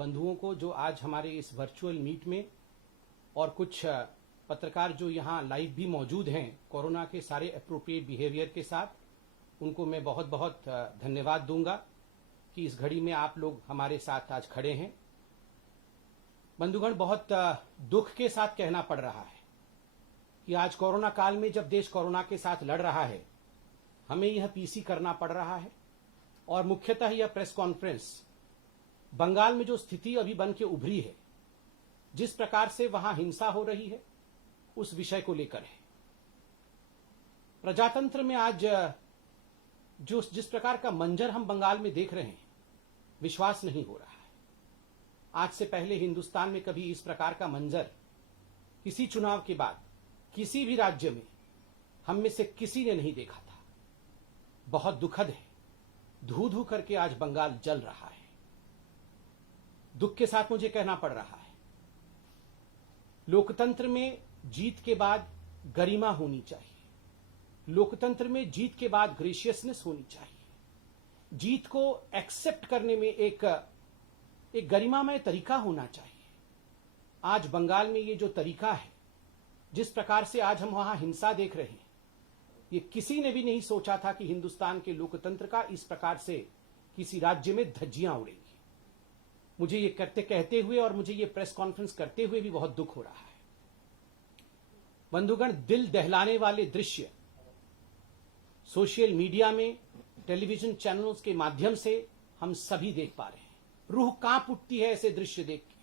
बंधुओं को जो आज हमारे इस वर्चुअल मीट में और कुछ पत्रकार जो यहाँ लाइव भी मौजूद हैं कोरोना के सारे एप्रोप्रिएट बिहेवियर के साथ, उनको मैं बहुत बहुत धन्यवाद दूंगा कि इस घड़ी में आप लोग हमारे साथ आज खड़े हैं। बंधुगण, बहुत दुख के साथ कहना पड़ रहा है कि आज कोरोना काल में जब देश कोरोना के साथ लड़ रहा है, हमें यह पीसी करना पड़ रहा है और मुख्यतः यह प्रेस कॉन्फ्रेंस बंगाल में जो स्थिति अभी बन के उभरी है, जिस प्रकार से वहां हिंसा हो रही है, उस विषय को लेकर है। प्रजातंत्र में आज जो जिस प्रकार का मंजर हम बंगाल में देख रहे हैं, विश्वास नहीं हो रहा है। आज से पहले हिंदुस्तान में कभी इस प्रकार का मंजर किसी चुनाव के बाद किसी भी राज्य में हम में से किसी ने नहीं देखा था। बहुत दुखद है, धू धू करके आज बंगाल जल रहा है। दुख के साथ मुझे कहना पड़ रहा है, लोकतंत्र में जीत के बाद गरिमा होनी चाहिए। लोकतंत्र में जीत के बाद ग्रेशियसनेस होनी चाहिए। जीत को एक्सेप्ट करने में एक गरिमामय तरीका होना चाहिए। आज बंगाल में ये जो तरीका है, जिस प्रकार से आज हम वहां हिंसा देख रहे हैं, ये किसी ने भी नहीं सोचा था कि हिंदुस्तान के लोकतंत्र का इस प्रकार से किसी राज्य में धज्जियां उड़ेंगी। मुझे ये कहते हुए और मुझे ये प्रेस कॉन्फ्रेंस करते हुए भी बहुत दुख हो रहा है। बंधुगण, दिल दहलाने वाले दृश्य सोशल मीडिया में, टेलीविजन चैनल्स के माध्यम से हम सभी देख पा रहे हैं। रूह कांप उठती है ऐसे दृश्य देख के।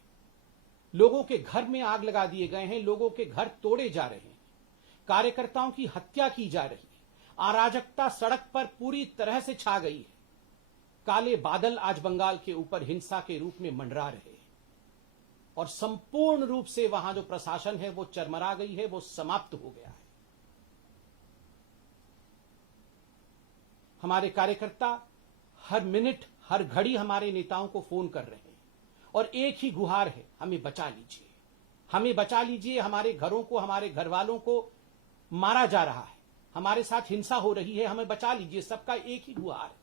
लोगों के घर में आग लगा दिए गए हैं, लोगों के घर तोड़े जा रहे हैं, कार्यकर्ताओं की हत्या की जा रही है, अराजकता सड़क पर पूरी तरह से छा गई है। काले बादल आज बंगाल के ऊपर हिंसा के रूप में मंडरा रहे हैं और संपूर्ण रूप से वहां जो प्रशासन है वो चरमरा गई है, वो समाप्त हो गया है। हमारे कार्यकर्ता हर मिनट हर घड़ी हमारे नेताओं को फोन कर रहे हैं और एक ही गुहार है, हमें बचा लीजिए, हमें बचा लीजिए। हमारे घरों को, हमारे घर वालों को मारा जा रहा है, हमारे साथ हिंसा हो रही है, हमें बचा लीजिए। सबका एक ही गुहार है।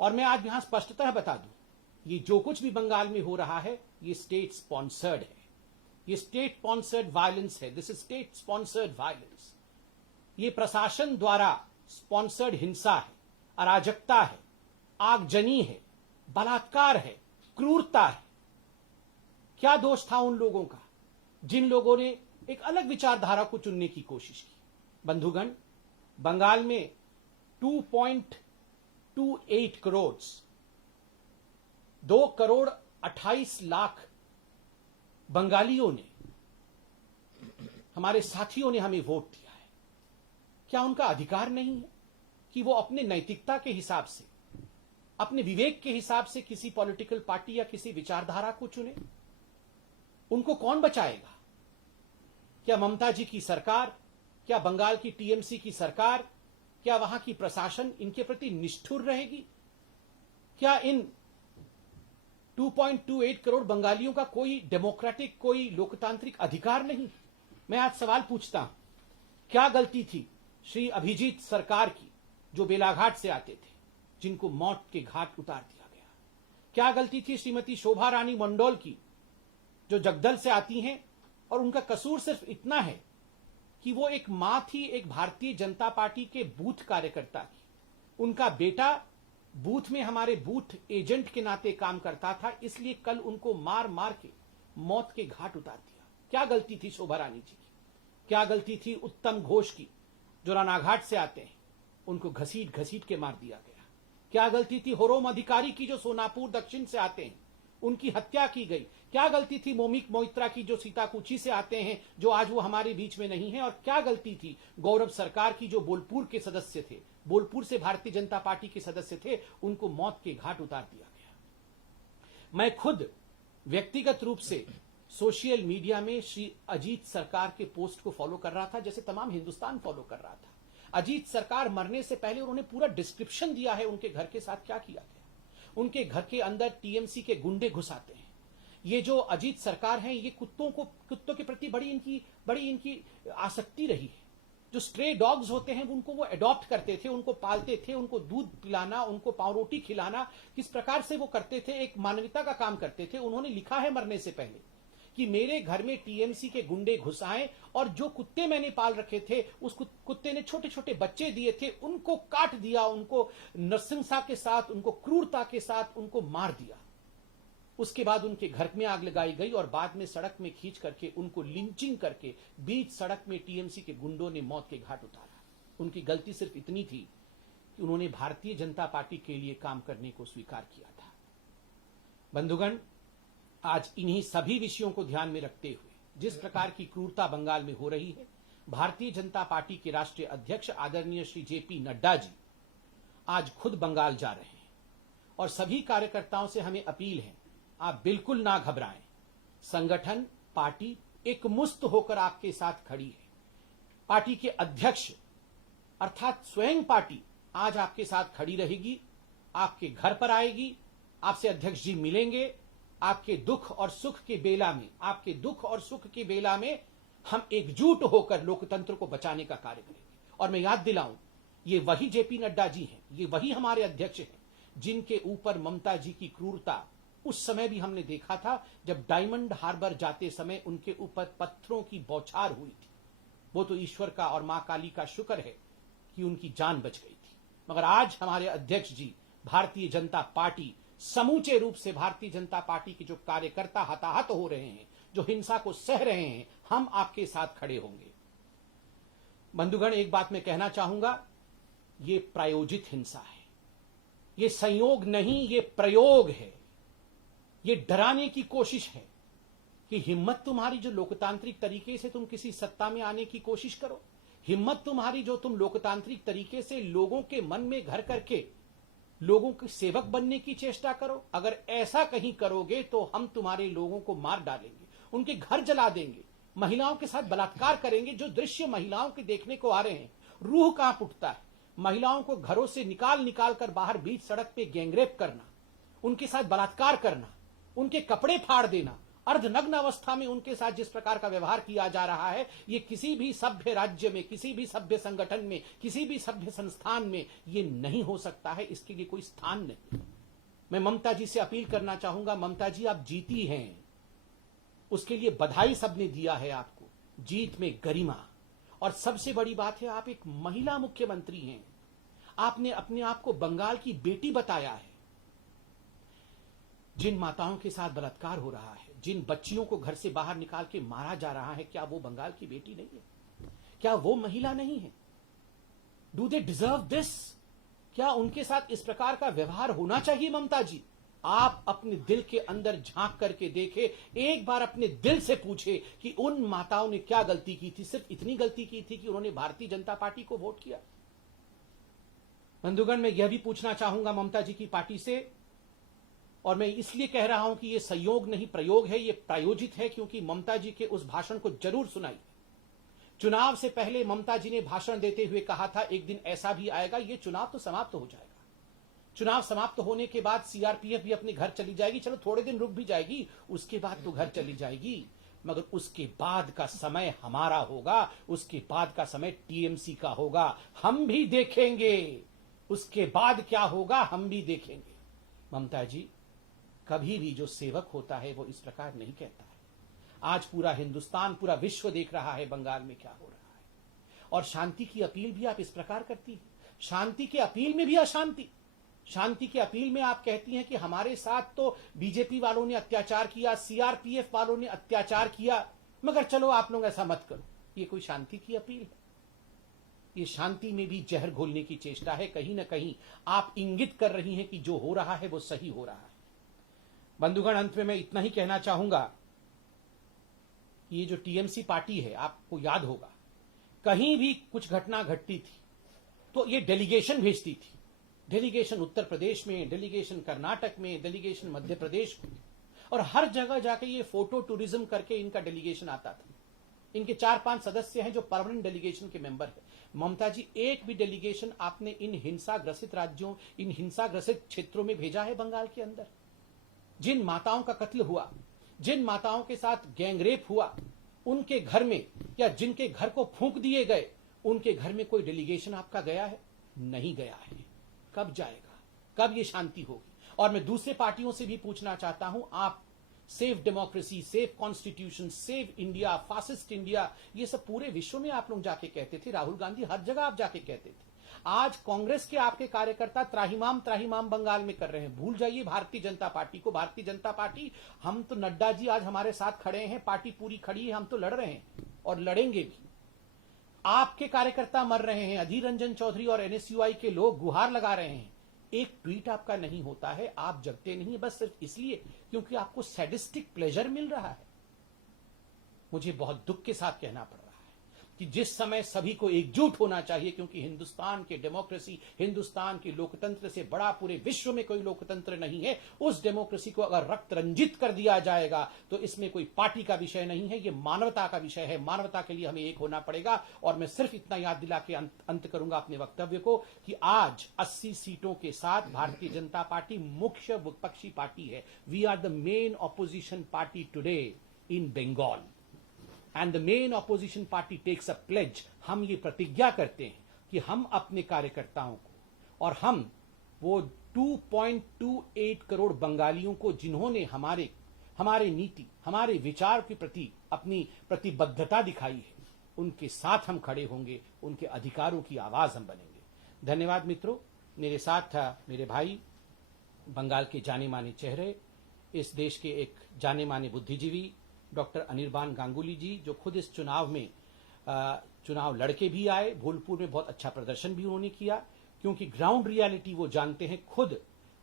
और मैं आज यहां स्पष्टतः बता दूं, ये जो कुछ भी बंगाल में हो रहा है, ये स्टेट स्पॉन्सर्ड है, ये स्टेट स्पॉन्सर्ड वायलेंस है। This is state sponsored violence. ये प्रशासन द्वारा स्पॉन्सर्ड हिंसा है, अराजकता है, आगजनी है, बलात्कार है, क्रूरता है। क्या दोष था उन लोगों का जिन लोगों ने एक अलग विचारधारा को चुनने की कोशिश की? बंधुगण, बंगाल में 2.28 करोड़ 2,28,00,000 बंगालियों ने, हमारे साथियों ने हमें वोट दिया है। क्या उनका अधिकार नहीं है कि वो अपने नैतिकता के हिसाब से, अपने विवेक के हिसाब से किसी पॉलिटिकल पार्टी या किसी विचारधारा को चुने? उनको कौन बचाएगा? क्या ममता जी की सरकार, क्या बंगाल की टीएमसी की सरकार, क्या वहां की प्रशासन इनके प्रति निष्ठुर रहेगी? क्या इन 2.28 करोड़ बंगालियों का कोई डेमोक्रेटिक, कोई लोकतांत्रिक अधिकार नहीं? मैं आज सवाल पूछता हूं, क्या गलती थी श्री अभिजीत सरकार की, जो बेलाघाट से आते थे, जिनको मौत के घाट उतार दिया गया? क्या गलती थी श्रीमती शोभा रानी मंडोल की, जो जगदल से आती हैं और उनका कसूर सिर्फ इतना है कि वो एक मां थी, एक भारतीय जनता पार्टी के बूथ कार्यकर्ता की। उनका बेटा बूथ में हमारे बूथ एजेंट के नाते काम करता था, इसलिए कल उनको मार मार के मौत के घाट उतार दिया। क्या गलती थी शोभा रानी जी की? क्या गलती थी उत्तम घोष की, जो रानाघाट से आते हैं, उनको घसीट घसीट के मार दिया गया? क्या गलती थी होरोम अधिकारी की, जो सोनापुर दक्षिण से आते हैं, उनकी हत्या की गई? क्या गलती थी मोमिक मोइत्रा की, जो सीताकुची से आते हैं, जो आज वो हमारे बीच में नहीं है? और क्या गलती थी गौरव सरकार की, जो बोलपुर के सदस्य थे, बोलपुर से भारतीय जनता पार्टी के सदस्य थे, उनको मौत के घाट उतार दिया गया? मैं खुद व्यक्तिगत रूप से सोशल मीडिया में श्री अजीत सरकार के पोस्ट को फॉलो कर रहा था, जैसे तमाम हिंदुस्तान फॉलो कर रहा था। अजीत सरकार मरने से पहले उन्होंने पूरा डिस्क्रिप्शन दिया है उनके घर के साथ क्या किया गया। उनके घर के अंदर टीएमसी के गुंडे घुसाते हैं। ये जो अजीत सरकार है, ये कुत्तों के प्रति बड़ी इनकी आसक्ति रही है। जो स्ट्रे डॉग्स होते हैं उनको वो अडॉप्ट करते थे, उनको पालते थे, उनको दूध पिलाना, उनको पावरोटी खिलाना, किस प्रकार से वो करते थे, एक मानवता का काम करते थे। उन्होंने लिखा है मरने से पहले कि मेरे घर में टीएमसी के गुंडे घुस आए और जो कुत्ते मैंने पाल रखे थे उस कुत्ते ने छोटे छोटे बच्चे दिए थे, उनको काट दिया, उनको नृशंसता के साथ, उनको क्रूरता के साथ उनको मार दिया। उसके बाद उनके घर में आग लगाई गई और बाद में सड़क में खींच करके उनको लिंचिंग करके बीच सड़क में टीएमसी के गुंडों ने मौत के घाट उतारा। उनकी गलती सिर्फ इतनी थी कि उन्होंने भारतीय जनता पार्टी के लिए काम करने को स्वीकार किया था। बंधुगण, आज इन्हीं सभी विषयों को ध्यान में रखते हुए जिस प्रकार की क्रूरता बंगाल में हो रही है, भारतीय जनता पार्टी के राष्ट्रीय अध्यक्ष आदरणीय श्री जेपी नड्डा जी आज खुद बंगाल जा रहे हैं और सभी कार्यकर्ताओं से हमें अपील है, आप बिल्कुल ना घबराएं। संगठन, पार्टी एकमुश्त होकर आपके साथ खड़ी है। पार्टी के अध्यक्ष अर्थात स्वयं पार्टी आज आपके साथ खड़ी रहेगी, आपके घर पर आएगी, आपसे अध्यक्ष जी मिलेंगे। आपके दुख और सुख के बेला में, आपके दुख और सुख के बेला में हम एकजुट होकर लोकतंत्र को बचाने का कार्य करेंगे। और मैं याद दिलाऊं, ये वही जेपी नड्डा जी हैं, ये वही हमारे अध्यक्ष हैं जिनके ऊपर ममता जी की क्रूरता उस समय भी हमने देखा था जब डायमंड हार्बर जाते समय उनके ऊपर पत्थरों की बौछार हुई थी। वो तो ईश्वर का और मां काली का शुक्र है कि उनकी जान बच गई थी। मगर आज हमारे अध्यक्ष जी, भारतीय जनता पार्टी, समूचे रूप से भारतीय जनता पार्टी के जो कार्यकर्ता हताहत हो रहे हैं, जो हिंसा को सह रहे हैं, हम आपके साथ खड़े होंगे। बंधुगण, एक बात मैं कहना चाहूंगा, ये प्रायोजित हिंसा है, ये संयोग नहीं, ये प्रयोग है। ये डराने की कोशिश है कि हिम्मत तुम्हारी जो लोकतांत्रिक तरीके से तुम किसी सत्ता में आने की कोशिश करो, हिम्मत तुम्हारी जो तुम लोकतांत्रिक तरीके से लोगों के मन में घर करके लोगों के सेवक बनने की चेष्टा करो। अगर ऐसा कहीं करोगे तो हम तुम्हारे लोगों को मार डालेंगे, उनके घर जला देंगे, महिलाओं के साथ बलात्कार करेंगे। जो दृश्य महिलाओं के देखने को आ रहे हैं, रूह कांप उठता है। महिलाओं को घरों से निकाल कर बाहर बीच सड़क पे गैंगरेप करना, उनके साथ बलात्कार करना, उनके कपड़े फाड़ देना, अर्धनग्न अवस्था में उनके साथ जिस प्रकार का व्यवहार किया जा रहा है, ये किसी भी सभ्य राज्य में, किसी भी सभ्य संगठन में, किसी भी सभ्य संस्थान में ये नहीं हो सकता है। इसके लिए कोई स्थान नहीं। मैं ममता जी से अपील करना चाहूंगा, ममता जी आप जीती हैं, उसके लिए बधाई सबने दिया है आपको, जीत में गरिमा। और सबसे बड़ी बात है, आप एक महिला मुख्यमंत्री हैं। आपने अपने आप को बंगाल की बेटी बताया है। जिन माताओं के साथ बलात्कार हो रहा है, जिन बच्चियों को घर से बाहर निकाल के मारा जा रहा है, क्या वो बंगाल की बेटी नहीं है? क्या वो महिला नहीं है? Do they deserve this? क्या उनके साथ इस प्रकार का व्यवहार होना चाहिए? ममता जी, आप अपने दिल के अंदर झांक करके देखें, एक बार अपने दिल से पूछे कि उन माताओं ने क्या गलती की थी। सिर्फ इतनी गलती की थी कि उन्होंने भारतीय जनता पार्टी को वोट किया। बंधुगण, मैं यह भी पूछना चाहूंगा ममता जी की पार्टी से, और मैं इसलिए कह रहा हूं कि यह संयोग नहीं प्रयोग है, यह प्रायोजित है, क्योंकि ममता जी के उस भाषण को जरूर सुनाइए। चुनाव से पहले ममता जी ने भाषण देते हुए कहा था, एक दिन ऐसा भी आएगा, यह चुनाव तो समाप्त हो जाएगा, चुनाव समाप्त होने के बाद सीआरपीएफ भी अपने घर चली जाएगी, चलो थोड़े दिन रुक भी जाएगी, उसके बाद तो घर चली जाएगी, मगर उसके बाद का समय हमारा होगा, उसके बाद का समय टीएमसी का होगा, हम भी देखेंगे उसके बाद क्या होगा, हम भी देखेंगे। ममता जी, कभी भी जो सेवक होता है वो इस प्रकार नहीं कहता है। आज पूरा हिंदुस्तान, पूरा विश्व देख रहा है बंगाल में क्या हो रहा है, और शांति की अपील भी आप इस प्रकार करती है। शांति की अपील में भी अशांति। शांति की अपील में आप कहती हैं कि हमारे साथ तो बीजेपी वालों ने अत्याचार किया, सीआरपीएफ वालों ने अत्याचार किया, मगर चलो आप लोग ऐसा मत करो। ये कोई शांति की अपील है? ये शांति में भी जहर घोलने की चेष्टा है। कहीं ना कहीं आप इंगित कर रही हैं कि जो हो रहा है वो सही हो रहा है। बंधुगण, अंत में मैं इतना ही कहना चाहूंगा कि ये जो टीएमसी पार्टी है, आपको याद होगा, कहीं भी कुछ घटना घटती थी तो ये डेलीगेशन भेजती थी। डेलीगेशन उत्तर प्रदेश में, डेलीगेशन कर्नाटक में, डेलीगेशन मध्य प्रदेश में, और हर जगह जाके ये फोटो टूरिज्म करके इनका डेलीगेशन आता था। इनके 4-5 सदस्य हैं जो परमानेंट डेलीगेशन के मेंबर हैं। ममता जी, एक भी डेलीगेशन आपने इन हिंसा ग्रसित राज्यों, इन हिंसा ग्रसित क्षेत्रों में भेजा है? बंगाल के अंदर जिन माताओं का कत्ल हुआ, जिन माताओं के साथ गैंगरेप हुआ, उनके घर में या जिनके घर को फूंक दिए गए, उनके घर में कोई डेलीगेशन आपका गया है? नहीं गया है। कब जाएगा? कब ये शांति होगी? और मैं दूसरे पार्टियों से भी पूछना चाहता हूं, आप save democracy, save constitution, save India, fascist India, ये सब पूरे विश्व में आप लोग जाके कहते थे। राहुल गांधी, हर जगह आप जाके कहते थे। आज कांग्रेस के आपके कार्यकर्ता त्राहिमाम त्राहिमाम बंगाल में कर रहे हैं। भूल जाइए भारतीय जनता पार्टी को। भारतीय जनता पार्टी, हम तो, नड्डा जी आज हमारे साथ खड़े हैं, पार्टी पूरी खड़ी है, हम तो लड़ रहे हैं और लड़ेंगे भी। आपके कार्यकर्ता मर रहे हैं, अधीर रंजन चौधरी और एनएसयूआई के लोग गुहार लगा रहे हैं। एक ट्वीट आपका नहीं होता है, आप जगते नहीं है बस सिर्फ इसलिए क्योंकि आपको सैडिस्टिक प्लेजर मिल रहा है। मुझे बहुत दुख के साथ कहना पड़ रहा है कि जिस समय सभी को एकजुट होना चाहिए, क्योंकि हिंदुस्तान के डेमोक्रेसी, हिंदुस्तान के लोकतंत्र से बड़ा पूरे विश्व में कोई लोकतंत्र नहीं है, उस डेमोक्रेसी को अगर रक्त रंजित कर दिया जाएगा तो इसमें कोई पार्टी का विषय नहीं है, ये मानवता का विषय है। मानवता के लिए हमें एक होना पड़ेगा। और मैं सिर्फ इतना याद दिला के अंत करूंगा अपने वक्तव्य को कि आज 80 सीटों के साथ भारतीय जनता पार्टी मुख्य विपक्षी पार्टी है। We are the main opposition party today in Bengal and the main opposition party takes a pledge. हम ये प्रतिज्ञा करते हैं कि हम अपने कार्यकर्ताओं को और हम वो 2.28 करोड़ बंगालियों को जिन्होंने हमारे नीति, हमारे विचार के प्रति अपनी प्रतिबद्धता दिखाई है, उनके साथ हम खड़े होंगे, उनके अधिकारों की आवाज हम बनेंगे। धन्यवाद मित्रों। मेरे साथ मेरे भाई, बंगाल के जाने माने चेहरे, इस देश के एक जाने माने बुद्धिजीवी डॉक्टर अनिर्बान गांगुली जी, जो खुद इस चुनाव में चुनाव लड़के भी आए। भोलपुर में बहुत अच्छा प्रदर्शन भी उन्होंने किया, क्योंकि ग्राउंड रियलिटी वो जानते हैं। खुद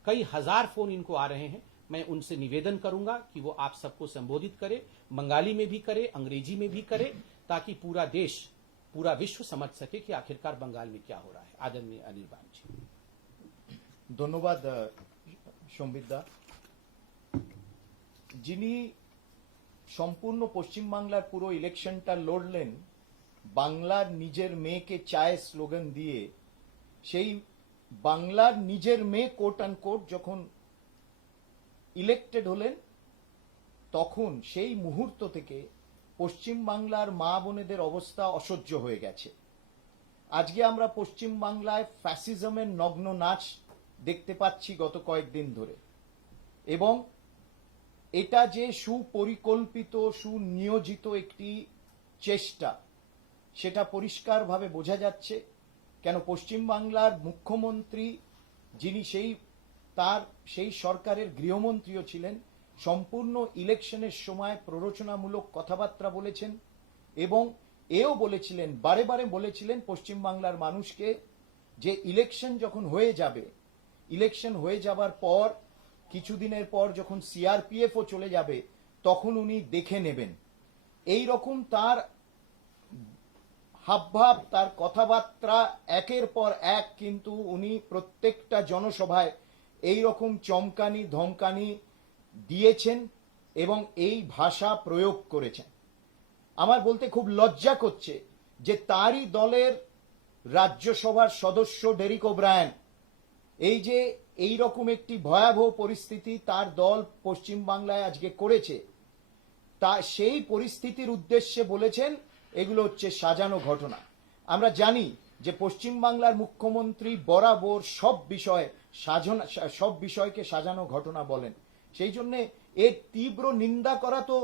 कई हजार फोन इनको आ रहे हैं। मैं उनसे निवेदन करूंगा कि वो आप सबको संबोधित करे, बंगाली में भी करे, अंग्रेजी में भी करे, ताकि पूरा देश, पूरा विश्व समझ सके कि आखिरकार बंगाल में क्या हो रहा है। आदरणीय अनिर्बान जी। धन्यवाद সম্বিত দা। যিনি সম্পূর্ণ পশ্চিমবাংলার পুরো ইলেকশনটা লড়লেন বাংলার নিজের মেয়েকে চায় স্লোগান দিয়ে, সেই বাংলার নিজের মেয়ে কোট অ্যান্ড কোট যখন ইলেক্টেড হলেন, তখন সেই মুহূর্ত থেকে পশ্চিমবাংলার মা বোনেদের অবস্থা অসহ্য হয়ে গেছে। আজকে আমরা পশ্চিমবাংলায় ফ্যাসিজমের নগ্ন নাচ দেখতে পাচ্ছি গত কয়েকদিন ধরে, এবং এটা যে সুপরিকল্পিত, সুনিয়োজিত একটি চেষ্টা সেটা পরিষ্কারভাবে বোঝা যাচ্ছে। কেন পশ্চিমবাংলার মুখ্যমন্ত্রী, যিনি সেই সরকারের গৃহমন্ত্রীও ছিলেন, সম্পূর্ণ ইলেকশনের সময় প্ররোচনামূলক কথাবার্তা বলেছেন এবং এও বলেছিলেন, বারে বারে বলেছিলেন পশ্চিমবাংলার মানুষকে যে ইলেকশন যখন হয়ে যাবে, ইলেকশন হয়ে যাবার পর কিছুদিনের পর যখন সিআরপিএফও চলে যাবে তখন উনি দেখে নেবেন। এই রকম তার হাবভাব, তার কথাবার্তা একের পর এক, কিন্তু উনি প্রত্যেকটা জনসভায় এই রকম চমকানি ধমকানি দিয়েছেন এবং এই ভাষা প্রয়োগ করেছেন। আমার বলতে খুব লজ্জা করছে যে তারই দলের রাজ্যসভার সদস্য ডেরিক ওব্রায়ান এই রকম একটি ভয়াবহ পরিস্থিতি তার দল পশ্চিমবাংলায় আজকে করেছে, তা সেই পরিস্থিতির উদ্দেশ্যে বলেছেন এগুলো হচ্ছে সাজানো ঘটনা। আমরা জানি যে পশ্চিমবাংলার মুখ্যমন্ত্রী বরাবর সব বিষয়কে সাজানো ঘটনা বলেন। সেই জন্য এর তীব্র নিন্দা করা তো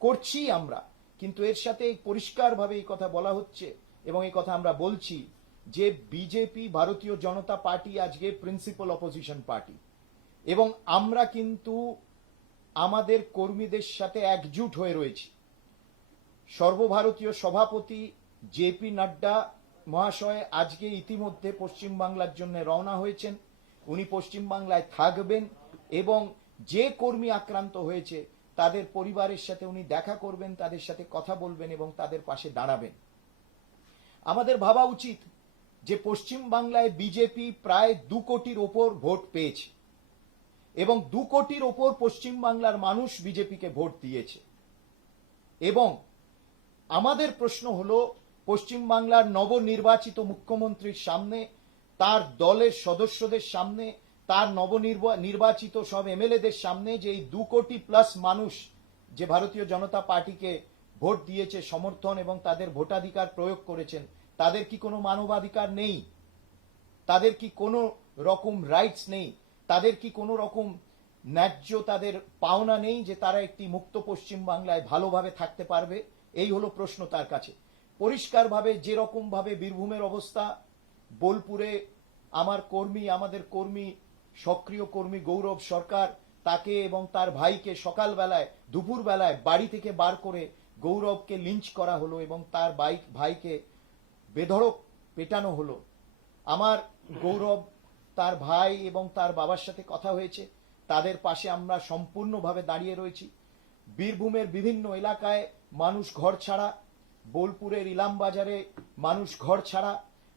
করছি আমরা, কিন্তু এর সাথে পরিষ্কারভাবে এই কথা বলা হচ্ছে এবং এই কথা আমরা বলছি যে বিজেপি, ভারতীয় জনতা পার্টি আজকে প্রিন্সিপাল অপোজিশন পার্টি, এবং আমরা কিন্তু আমাদের কর্মীদের সাথে একজুট হয়ে রয়েছি। সর্বভারতীয় সভাপতি জেপি নাড্ডা মহাশয় আজকে ইতিমধ্যে পশ্চিমবাংলার জন্য রওনা হয়েছেন। উনি পশ্চিমবাংলায় থাকবেন এবং যে কর্মী আক্রান্ত হয়েছে তাদের পরিবারের সাথে উনি দেখা করবেন, তাদের সাথে কথা বলবেন এবং তাদের পাশে দাঁড়াবেন। আমাদের ভাবা উচিত যে পশ্চিমবাংলায় বিজেপি প্রায় 2 কোটির ওপর ভোট পেয়েছে এবং 2 কোটির ওপর পশ্চিমবাংলার মানুষ বিজেপিকে ভোট দিয়েছে। এবং আমাদের প্রশ্ন হলো, পশ্চিমবাংলার নবনির্বাচিত মুখ্যমন্ত্রীর সামনে, তার দলের সদস্যদের সামনে, তার নবনির্বাচিত সব এমএলএদের সামনে যে এই 2 কোটি প্লাস মানুষ যে ভারতীয় জনতা পার্টিকে ভোট দিয়েছে, সমর্থন এবং তাদের ভোটাধিকার প্রয়োগ করেছেন, তাদের কি কোনো মানবাধিকার নেই? তাদের কি কোনো রকম রাইটস নেই? তাদের কি কোনো রকম ন্যায্য তাদের পাওনা নেই যে তারা একটি মুক্ত পশ্চিম বাংলায় ভালোভাবে থাকতে পারবে? এই হলো প্রশ্ন তার কাছে। পরিষ্কারভাবে যেরকম ভাবে বীরভূমের অবস্থা, বোলপুরে আমাদের কর্মী, সক্রিয় কর্মী গৌরব সরকার, তাকে এবং তার ভাইকে সকালবেলায় দুপুরবেলায় বাড়ি থেকে বার করে গৌরবকে লিঞ্চ করা হলো এবং তার ভাইকে বেধড়ক পেটানো হলো। আমার গৌরব, তার ভাই এবং তার বাবার সাথে কথা হয়েছে, তাদের পাশে আমরা সম্পূর্ণভাবে দাঁড়িয়ে রয়েছি। বীরভূমের বিভিন্ন এলাকায় মানুষ ঘর ছাড়া, বোলপুরের ইলামবাজারে মানুষ ঘর ছাড়া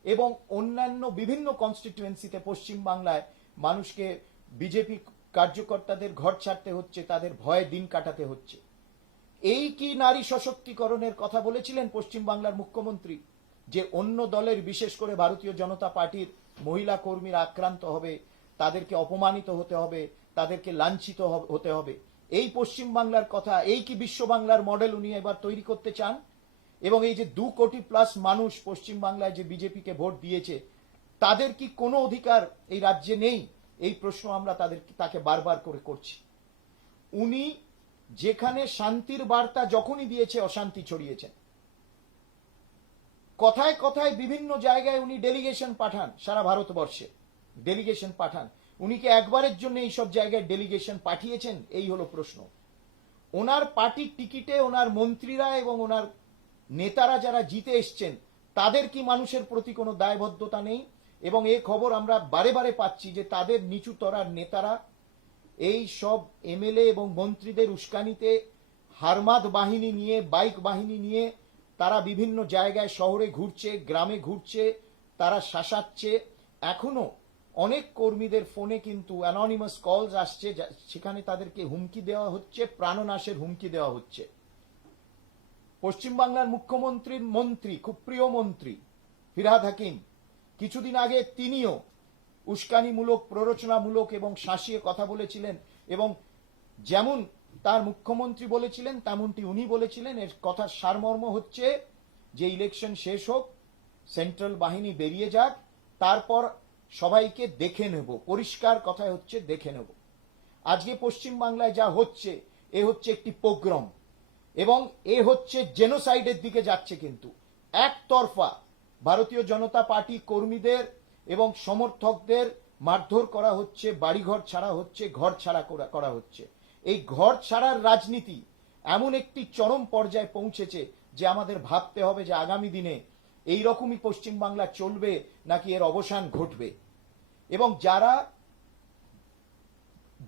এবং অন্যান্য বিভিন্ন কনস্টিটিউয়েন্সিতে পশ্চিম বাংলায় মানুষকে বিজেপি কার্যকর্তাদের ঘর ছাড়তে হচ্ছে, তাদের ভয়ে দিন কাটাতে হচ্ছে। এই কি নারী সশক্তিকরণের কথা বলেছিলেন পশ্চিম বাংলার মুখ্যমন্ত্রী, যে অন্য দলের বিশেষ করে ভারতীয় জনতা পার্টির মহিলা কর্মীরা আক্রান্ত হবে, তাদেরকে অপমানিত হতে হবে, তাদেরকে লাঞ্ছিত হতে হবে? এই পশ্চিম বাংলার কথা, এই কি বিশ্ব বাংলার মডেল উনি এবার তৈরি করতে চান? এবং এই যে 2 কোটি প্লাস মানুষ পশ্চিম বাংলায় যে বিজেপিকে ভোট দিয়েছে, তাদের কি কোনো অধিকার এই রাজ্যে নেই? এই প্রশ্ন আমরা তাকে বারবার করে করছি। উনি যেখানে শান্তির বার্তা যখনই দিয়েছে অশান্তি ছড়িয়েছেন। কথায় কথায় বিভিন্ন জায়গায় উনি ডেলিগেশন পাঠান, সারা ভারতবর্ষে ডেলিগেশন পাঠান। উনি কি একবারের জন্য এইসব জায়গায় ডেলিগেশন পাঠিয়েছেন? এই হলো প্রশ্ন। ওনার পার্টির টিকিটে ওনার মন্ত্রীরা এবং ওনার নেতারা যারা জিতে এসছেন, তাদের কি মানুষের প্রতি কোনো দায়বদ্ধতা নেই? এবং এই খবর আমরা বারে বারে পাচ্ছি যে তাদের নিচু তরার নেতারা এই সব এমএলএ এবং মন্ত্রীদের উস্কানিতে হারমাদ বাহিনী নিয়ে, বাইক বাহিনী নিয়ে তারা বিভিন্ন জায়গায় শহরে ঘুরছে, গ্রামে ঘুরছে, তারা শাসাচ্ছে। এখনো অনেক কর্মীদের ফোনে কিন্তু অ্যানোনিমাস কলস আসছে, সেখানে তাদেরকে হুমকি দেওয়া হচ্ছে, প্রাণনাশের হুমকি দেওয়া হচ্ছে। পশ্চিমবাংলার মুখ্যমন্ত্রীর মন্ত্রী, খুব প্রিয় মন্ত্রী ফিরহাদ হাকিম, কিছুদিন আগে তিনিও উস্কানিমূলক, প্ররোচনামূলক এবং শাসিয়ে কথা বলেছিলেন এবং যেমন তার মুখ্যমন্ত্রী বলেছিলেন তেমনটি উনি বলেছিলেন। এর কথার সারমর্ম হচ্ছে যে ইলেকশন শেষ হোক, সেন্ট্রাল বাহিনী বেরিয়ে যাক, তারপর সবাইকে দেখে নেব। পরিষ্কার কথায় হচ্ছে দেখে নেব। আজকে পশ্চিম বাংলায় যা হচ্ছে, এ হচ্ছে একটি পোগ্রম এবং এ হচ্ছে জেনোসাইডের দিকে যাচ্ছে। কিন্তু একতরফা ভারতীয় জনতা পার্টি কর্মীদের এবং সমর্থকদের মারধর করা হচ্ছে, বাড়িঘর ছাড়া হচ্ছে, ঘর ছাড়া করা হচ্ছে। এই ঘর ছাড়ার রাজনীতি এমন একটি চরম পর্যায়ে পৌঁছেছে যে আমাদের ভাবতে হবে যে আগামী দিনে এই রকমই পশ্চিম বাংলা চলবে নাকি এর অবসান ঘটবে। এবং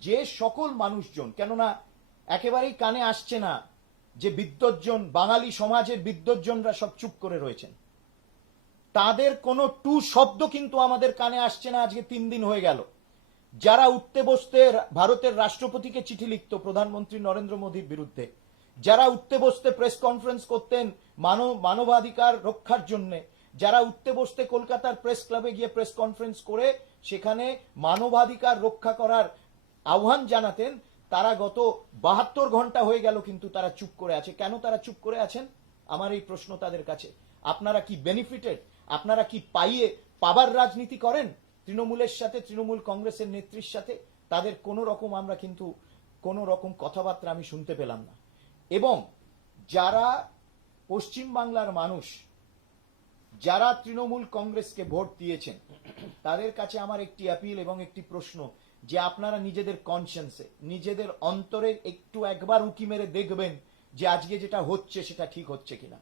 যে সকল মানুষজন, কেননা একেবারেই কানে আসছে না যে বিদ্বজ্জন, বাঙালি সমাজের বিদ্বজ্জনরা সব চুপ করে রয়েছেন, তাদের কোনো টু শব্দ কিন্তু আমাদের কানে আসছে না। আজকে 3 দিন হয়ে গেল। যারা উঠতে বসতে ভারতের রাষ্ট্রপতিকে চিঠি লিখত প্রধানমন্ত্রী নরেন্দ্র মোদীর বিরুদ্ধে, যারা উঠতে বসতে প্রেস কনফারেন্স করতেন মানবাধিকার রক্ষার জন্য, যারা উঠতে বসতে কলকাতার প্রেস ক্লাবে গিয়ে প্রেস কনফারেন্স করে সেখানে মানবাধিকার রক্ষা করার আহ্বান জানাতেন, তারা গত 72 ঘন্টা হয়ে গেল কিন্তু তারা চুপ করে আছে। কেন তারা চুপ করে আছেন? আমার এই প্রশ্ন তাদের কাছে। আপনারা কি বেনিফিটেড? আপনারা কি পাবার রাজনীতি করেন তৃণমূলের সাথে, তৃণমূল কংগ্রেসের নেত্রীর সাথে? তাদের আমরা কিন্তু কোনো রকম কথাবার্তা আমি শুনতে পেলাম না। এবং যারা পশ্চিম বাংলার মানুষ, যারা তৃণমূল কংগ্রেসকে ভোট দিয়েছেন, তাদের কাছে আমার একটি অ্যাপিল এবং একটি প্রশ্ন, যে আপনারা নিজেদের কনসিয়েন্সে, নিজেদের অন্তরে একবার উঁকি মেরে দেখবেন যে আজকে যেটা হচ্ছে সেটা ঠিক হচ্ছে কিনা।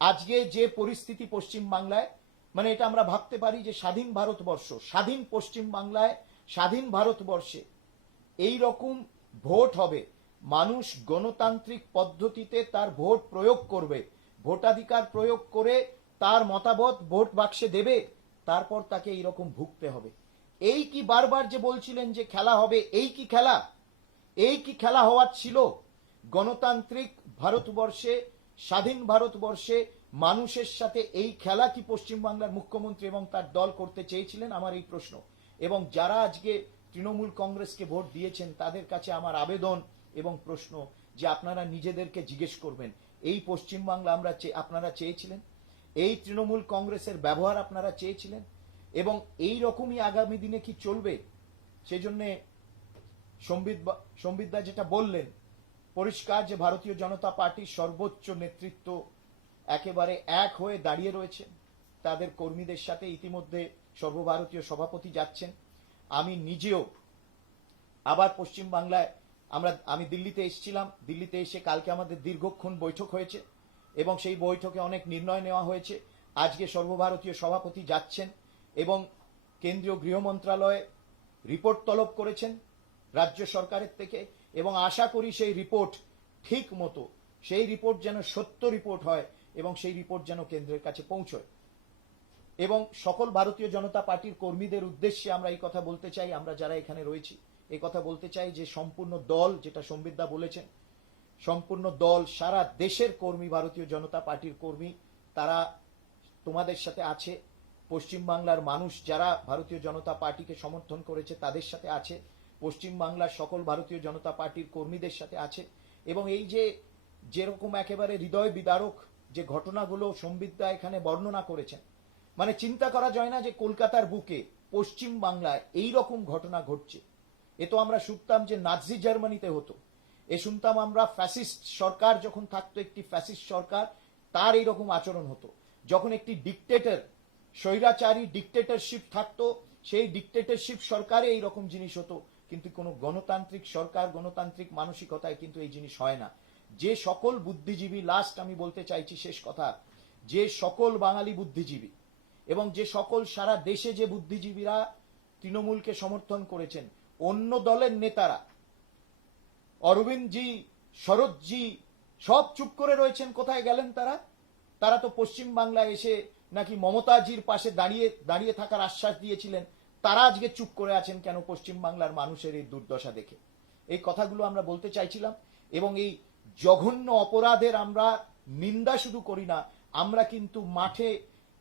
আজকে যে পরিস্থিতি পশ্চিম বাংলায়, মানে এটা আমরা ভাবতে পারি যে স্বাধীন ভারতবর্ষ, স্বাধীন পশ্চিম বাংলায়, স্বাধীন ভারতবর্ষে এই রকম ভোট হবে, মানুষ গণতান্ত্রিক পদ্ধতিতে তার ভোট প্রয়োগ করবে, ভোটাধিকার প্রয়োগ করে তার মতামত ভোট বাক্সে দেবে, তারপর তাকে এইরকম ভুগতে হবে। এই কি বারবার যে বলছিলেন যে খেলা হবে, এই কি খেলা? এই কি খেলা হওয়ার ছিল? গণতান্ত্রিক ভারতবর্ষে, স্বাধীন ভারতবর্ষে মানুষের সাথে এই খেলা কি পশ্চিমবাংলার মুখ্যমন্ত্রী এবং তার দল করতে চেয়েছিলেন? আমার এই প্রশ্ন। এবং যারা আজকে তৃণমূল কংগ্রেসকে ভোট দিয়েছেন, তাদের কাছে আমার আবেদন এবং প্রশ্ন যে আপনারা নিজেদেরকে জিজ্ঞেস করবেন, এই পশ্চিমবাংলা আপনারা চেয়েছিলেন? এই তৃণমূল কংগ্রেসের ব্যবহার আপনারা চেয়েছিলেন এবং এই রকমই আগামী দিনে কি চলবে সেই জন্য সম্বিতদা যেটা বললেন পরিষ্কার যে ভারতীয় জনতা পার্টির সর্বোচ্চ নেতৃত্ব একেবারে এক হয়ে দাঁড়িয়ে রয়েছে তাদের কর্মীদের সাথে ইতিমধ্যে সর্বভারতীয় সভাপতি যাচ্ছেন আমি নিজেও আবার পশ্চিম বাংলায় আমি দিল্লিতে এসেছিলাম দিল্লিতে এসে কালকে আমাদের দীর্ঘক্ষণ বৈঠক হয়েছে এবং সেই বৈঠকে অনেক নির্ণয় নেওয়া হয়েছে আজকে সর্বভারতীয় সভাপতি যাচ্ছেন এবং কেন্দ্রীয় গৃহ মন্ত্রণালয়ে রিপোর্ট তলব করেছেন রাজ্য সরকারের থেকে এবং আশা করি সেই রিপোর্ট ঠিক মতো সেই রিপোর্ট যেন সত্য রিপোর্ট হয় এবং সেই রিপোর্ট যেন কেন্দ্রের কাছে পৌঁছয় এবং সকল ভারতীয় জনতা পার্টির কর্মীদের উদ্দেশ্যে আমরা এই কথা বলতে চাই আমরা যারা এখানে রয়েছি এই কথা বলতে চাই যে সম্পূর্ণ দল যেটা সম্বিতদা বলেছেন সম্পূর্ণ দল সারা দেশের কর্মী ভারতীয় জনতা পার্টির কর্মী তারা তোমাদের সাথে আছে পশ্চিম বাংলার মানুষ যারা ভারতীয় জনতা পার্টিকে সমর্থন করেছে তাদের সাথে আছে পশ্চিম বাংলার সকল ভারতীয় জনতা পার্টির কর্মীদের সাথে আছে এবং এই যে যেরকম একেবারে হৃদয় বিদারক যে ঘটনাগুলো সম্বিতদা এখানে বর্ণনা করেছেন মানে চিন্তা করা যায় না যে কলকাতার বুকে পশ্চিম বাংলায় এই রকম ঘটনা ঘটছে এ তো আমরা শুনতাম যে নাৎসি জার্মানিতে হতো এ শুনতাম আমরা ফ্যাসিস্ট সরকার যখন থাকতো একটি ফ্যাসিস্ট সরকার তার এইরকম আচরণ হতো যখন একটি ডিক্টেটর স্বৈরাচারী ডিক্টেটরশিপ থাকতো সেই ডিক্টেটরশিপ সরকারে এইরকম জিনিস হতো কিন্তু কোনো গণতান্ত্রিক সরকার গণতান্ত্রিক মানসিকতায় কিন্তু এই জিনিস হয় না যে সকল বুদ্ধিজীবী লাস্ট আমি বলতে চাইছি শেষ কথা যে সকল বাঙালি বুদ্ধিজীবী এবং যে সকল সারা দেশে যে বুদ্ধিজীবীরা তৃণমূলকে সমর্থন করেছেন অন্য দলের নেতারা অরবিন্দজি শরৎজি সব চুপ করে রয়েছেন কোথায় গেলেন তারা তো পশ্চিম বাংলায় এসে নাকি মমতাজির পাশে দাঁড়িয়ে থাকার আশ্বাস দিয়েছিলেন তারা আজকে চুপ করে আছেন কেন পশ্চিম বাংলার মানুষের এই দুর্দশা দেখে এই কথাগুলো আমরা বলতে চাইছিলাম এবং এই জঘন্য অপরাধের আমরা নিন্দা শুধু করি না আমরা কিন্তু মাঠে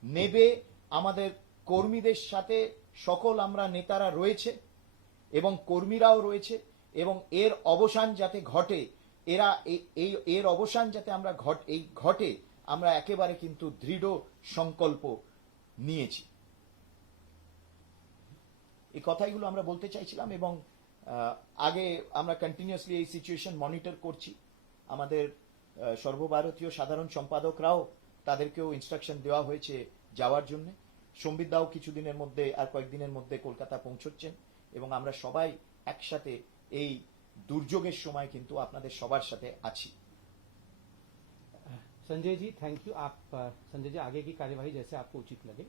নেবে আমাদের কর্মীদের সাথে সকল আমরা নেতারা রয়েছে এবং কর্মীরাও রয়েছে এবং এর অবসান যাতে ঘটে এর অবসান যাতে আমরা ঘটে আমরা একেবারে কিন্তু দৃঢ় সংকল্প নিয়েছি এই কথাগুলো আমরা বলতে চাইছিলাম এবং আগে আমরা কন্টিনিউয়াসলি এই সিচুয়েশন মনিটর করছি আমাদের সর্বভারতীয় সাধারণ সম্পাদকরাও তাদেরকেও ইনস্ট্রাকশন দেওয়া হয়েছে যাওয়ার জন্য সম্বিতদাও কিছুদিনের মধ্যে আর কয়েকদিনের মধ্যে কলকাতা পৌঁছচ্ছেন এবং আমরা সবাই একসাথে এই দুর্যোগের সময় কিন্তু আপনাদের সবার সাথে আছি संजय जी थैंक यू आप संजय जी आगे की कार्यवाही जैसे आपको उचित लगे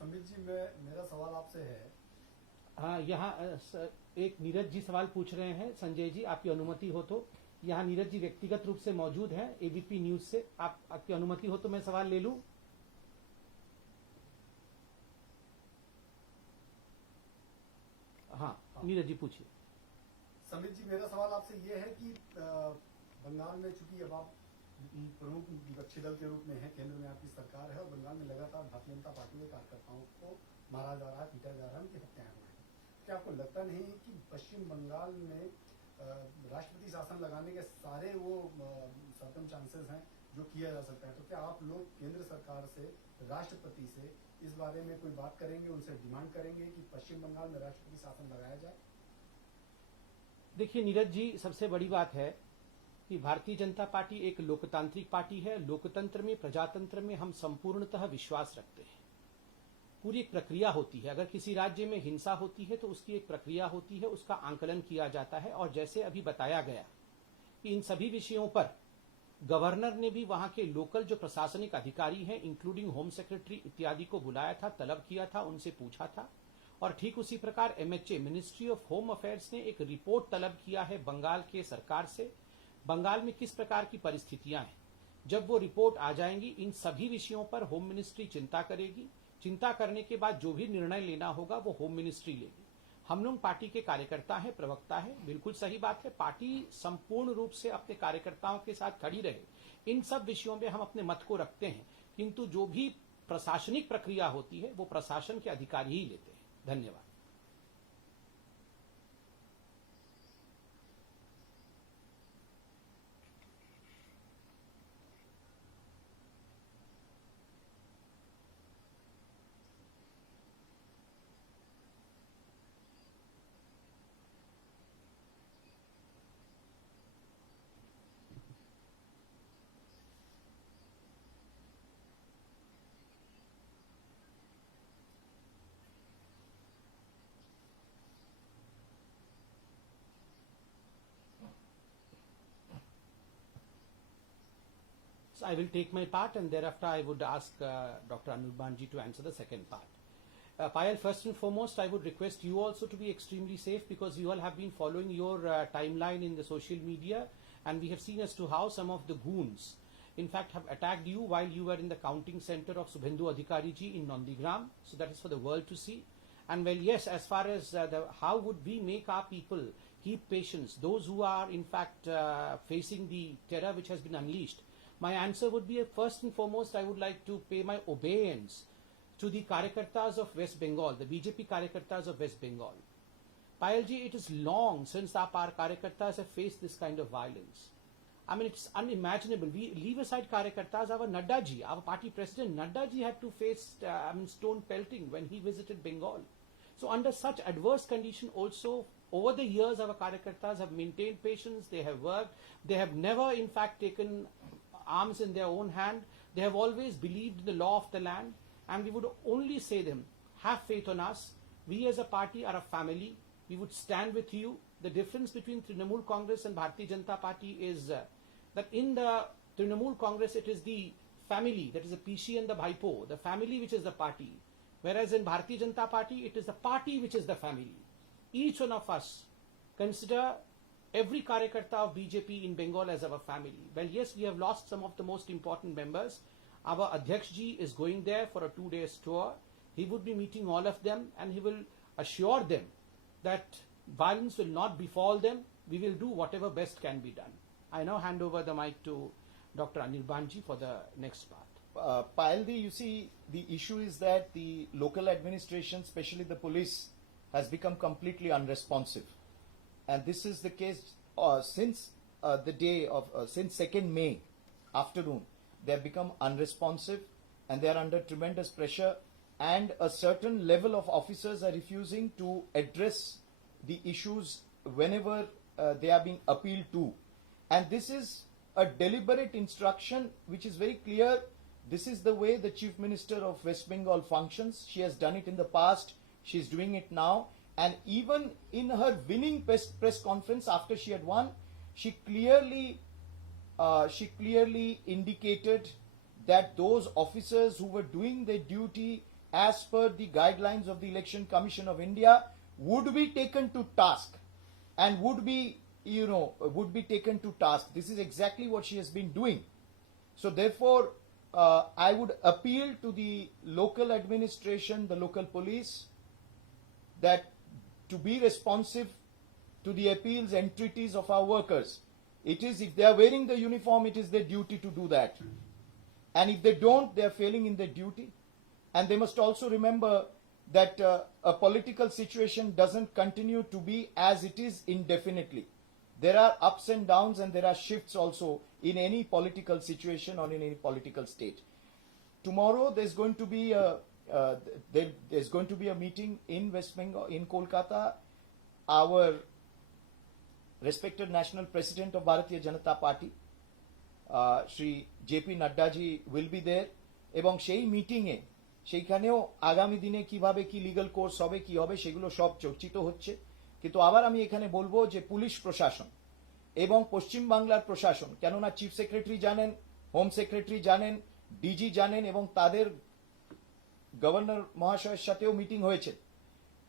संबित जी मेरा सवाल आपसे है हाँ यहाँ एक नीरज जी सवाल पूछ रहे हैं संजय जी आपकी अनुमति हो तो यहाँ नीरज जी व्यक्तिगत रूप से मौजूद हैं एबीपी न्यूज से आपकी अनुमति हो तो मैं सवाल ले लूं हाँ नीरज जी पूछिए संबित जी मेरा सवाल आपसे ये है कि बंगाल में चूंकि अब आप प्रमुख विपक्षी दल के रूप में है केंद्र में आपकी सरकार है और बंगाल में लगातार भारतीय जनता पार्टी के कार्यकर्ताओं को मारा जा रहा है पीटा जा रहा है उनकी हत्याएं हो रही है क्या आपको लगता नहीं कि पश्चिम बंगाल में राष्ट्रपति शासन लगाने के सारे वो सर्कम चांसेस हैं जो किया जा सकता है तो क्या आप लोग केंद्र सरकार से राष्ट्रपति से इस बारे में कोई बात करेंगे उनसे डिमांड करेंगे कि पश्चिम बंगाल में राष्ट्रपति शासन लगाया जाए देखिए नीरज जी सबसे बड़ी बात है कि भारतीय जनता पार्टी एक लोकतांत्रिक पार्टी है लोकतंत्र में प्रजातंत्र में हम संपूर्णतः विश्वास रखते हैं पूरी एक प्रक्रिया होती है अगर किसी राज्य में हिंसा होती है तो उसकी एक प्रक्रिया होती है उसका आंकलन किया जाता है और जैसे अभी बताया गया कि इन सभी विषयों पर गवर्नर ने भी वहां के लोकल जो प्रशासनिक अधिकारी हैं इंक्लूडिंग होम सेक्रेटरी इत्यादि को बुलाया था तलब किया था उनसे पूछा था और ठीक उसी प्रकार MHA ministry of home affairs ने एक रिपोर्ट तलब किया है बंगाल के सरकार से, बंगाल में किस प्रकार की परिस्थितियां हैं। जब वो रिपोर्ट आ जाएंगी, इन सभी विषयों पर होम मिनिस्ट्री चिंता करेगी। चिंता करने के बाद जो भी निर्णय लेना होगा वो होम मिनिस्ट्री लेगी। हम लोग पार्टी के कार्यकर्ता हैं, प्रवक्ता हैं, बिल्कुल सही बात है, पार्टी संपूर्ण रूप से अपने कार्यकर्ताओं के साथ खड़ी रहे। इन सब विषयों में हम अपने मत को रखते हैं, किंतु जो भी प्रशासनिक प्रक्रिया होती है वो प्रशासन के अधिकारी ही लेते हैं। धन्यवाद। So I will take my part, and thereafter I would ask Dr. Anirbanji to answer the second part. Payal, first and foremost, I would request you also to be extremely safe, because you all have been following your timeline in the social media, and we have seen as to how some of the goons, in fact, have attacked you while you were in the counting center of Subhendu Adhikari ji in Nandigram. So that is for the world to see. And well, yes, as far as how would we make our people keep patience, those who are in fact facing the terror which has been unleashed, my answer would be, first and foremost, I would like to pay my obeisance to the Karyakartas of West Bengal, the BJP Karyakartas of West Bengal. Payalji, it is long since our Karyakartas have faced this kind of violence. I mean, it's unimaginable. We leave aside Karyakartas, our Nadda ji, our party president, Nadda ji had to face stone pelting when he visited Bengal. So under such adverse condition also, over the years, our Karyakartas have maintained patience, they have worked, they have never in fact taken arms in their own hand. They have always believed in the law of the land, and we would only say them, have faith on us. We as a party are a family. We would stand with you. The difference between Trinamool Congress and Bharatiya Janata Party is that in the Trinamool Congress, it is the family, that is the PC and the Bhaipo, the family which is the party. Whereas in Bharatiya Janata Party, it is the party which is the family. Each one of us consider every Karyakarta of BJP in Bengal as our family. Well, yes, we have lost some of the most important members. Our Adhyaksh ji is going there for a 2 days tour. He would be meeting all of them, and he will assure them that violence will not befall them. We will do whatever best can be done. I now hand over the mic to Dr. Anirbanji for the next part. Payaldi, you see, the issue is that the local administration, especially the police, has become completely unresponsive. And this is the case since the day of, since 2nd May afternoon. They have become unresponsive, and they are under tremendous pressure, and a certain level of officers are refusing to address the issues whenever they are being appealed to. And this is a deliberate instruction which is very clear. This is the way the Chief Minister of West Bengal functions. She has done it in the past. She is doing it now. And even in her winning press conference after she had won, she clearly indicated that those officers who were doing their duty as per the guidelines of the Election Commission of India would be taken to task, and would be taken to task. This is exactly what she has been doing. So therefore, I would appeal to the local administration, the local police, that to be responsive to the appeals, entreaties of our workers. It is, if they are wearing the uniform, it is their duty to do that. And if they don't, they are failing in their duty. And they must also remember that a political situation doesn't continue to be as it is indefinitely. There are ups and downs, and there are shifts also in any political situation or in any political state. Tomorrow there's going to be a meeting in West Bengal, in Kolkata. Our respected national president of Bharatiya Janata Party, Shri JP Nadda ji, will be there. এবং সেই মিটিংয়ে সেইখানেও আগামী দিনে কিভাবে কি legal course হবে, কি হবে, সেগুলো সব চর্চিত হচ্ছে। কিন্তু আবার আমি এখানে বলবো যে পুলিশ প্রশাসন এবং পশ্চিম বাংলার প্রশাসন, কেননা চিফ সেক্রেটারি জানেন, হোম সেক্রেটারি জানেন, ডিজি জানেন, এবং তাদের গভর্নর মহাশয়ের সাথেও মিটিং হয়েছে।